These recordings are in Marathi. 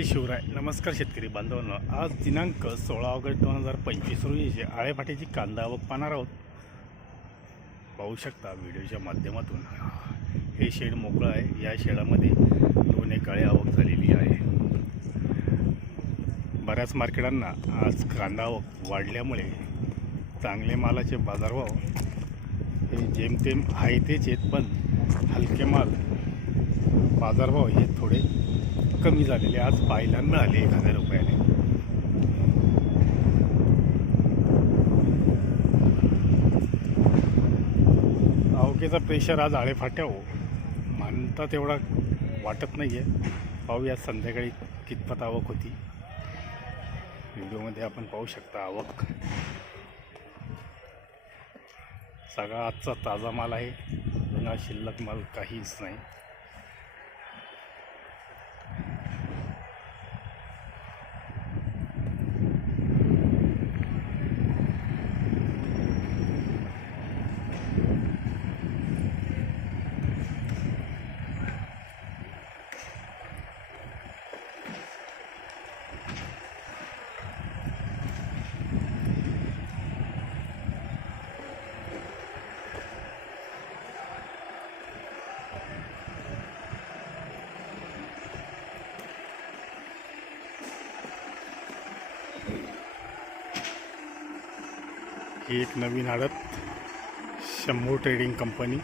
जय शिवराय. नमस्कार शेतकरी बांधवांनो. आज दिनांक सोळा ऑगस्ट दोन हजार पंचवीस रोजी आळेफाटीची कांदा व पाहणार आहोत. पाहू शकता व्हिडिओच्या माध्यमातून. हे शेड मोकळं आहे. या शेडामध्ये दोन एकाळे आवक झालेली आहे. बऱ्याच मार्केटांना आज कांदा आवक वाढल्यामुळे चांगले मालाचे बाजारभाव हे जेमतेम आहे तेच आहेत पण हलके माल बाजारभाव हे थोडे कमी झालेले आज पाहायला मिळाले एक हजार रुपयाने. अवकेचा प्रेशर आज आळेफाट्या हो. मानता तेवढा वाटत नाही आहे पाहूया संध्याकाळी कितपत आवक होती. व्हिडिओमध्ये आपण पाहू शकता आवक. सगळा आजचा ताजा माल आहे. जुना शिल्लक माल काहीच नाही. एक नवीन आडत शंभू ट्रेडिंग कंपनी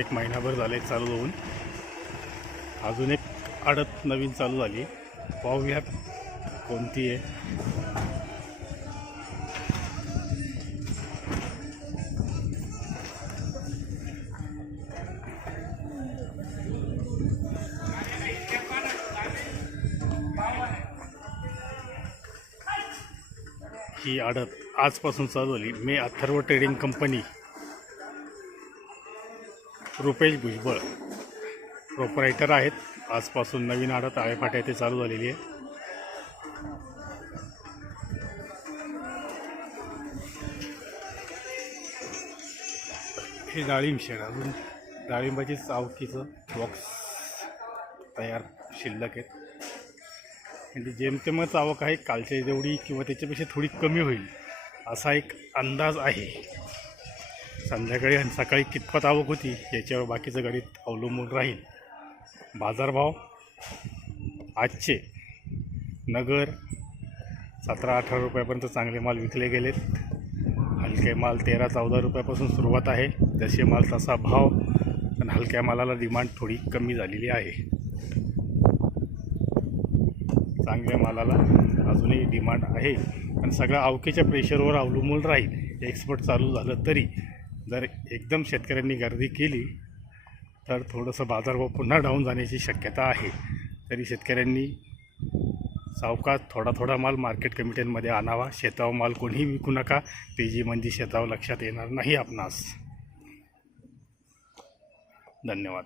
एक महिनाभर झाले चालू होऊन. अजून एक आडत नवीन चालू झाली. पाहूयात कोणती आहे. ही आडत आजपासून चालू झाली. मी Atharva trading company Rupesh Bhujbal. Proprietor आहेत. आजपासून नवीन आडत आळेफाट्या ते चालू झालेली आहे. हे डाळिंब शेड. अजून डाळिंबाची चावकीचं बॉक्स तयार शिल्लक आहेत. म्हणजे जेमतेमच आवक आहे कालच्या जेवढी किंवा त्याच्यापेक्षा थोडी कमी होईल. असा एक अंदाज आहे. संध्याकाळी आणि सकाळी कितपत आवक होती याच्यावर बाकीचं गणित अवलंबून राहील. बाजारभाव आजचे नगर सतरा अठरा रुपयापर्यंत चांगले माल विकले गेलेत. हलके माल तेरा चौदा रुपयापासून सुरुवात आहे. जसे माल तसा भाव पण हलक्या मालाला डिमांड थोडी कमी झालेली आहे. चांगल्या मालाला अजूनही डिमांड आहे. पण सगळं अवकेच्या प्रेशरवर अवलंबून राहील. एक्सपोर्ट चालू झालं तरी जर एकदम शेतकऱ्यांनी गर्दी केली तर थोडंसं बाजारभाव पुन्हा डाऊन जाण्याची शक्यता आहे. तरी शेतकऱ्यांनी सावकाश थोडा थोडा माल मार्केट कमिटींमध्ये आणावा. शेतावर माल कोणीही विकू नका. तेजी म्हणजे शेतावर लक्षात येणार नाही आपणास. धन्यवाद.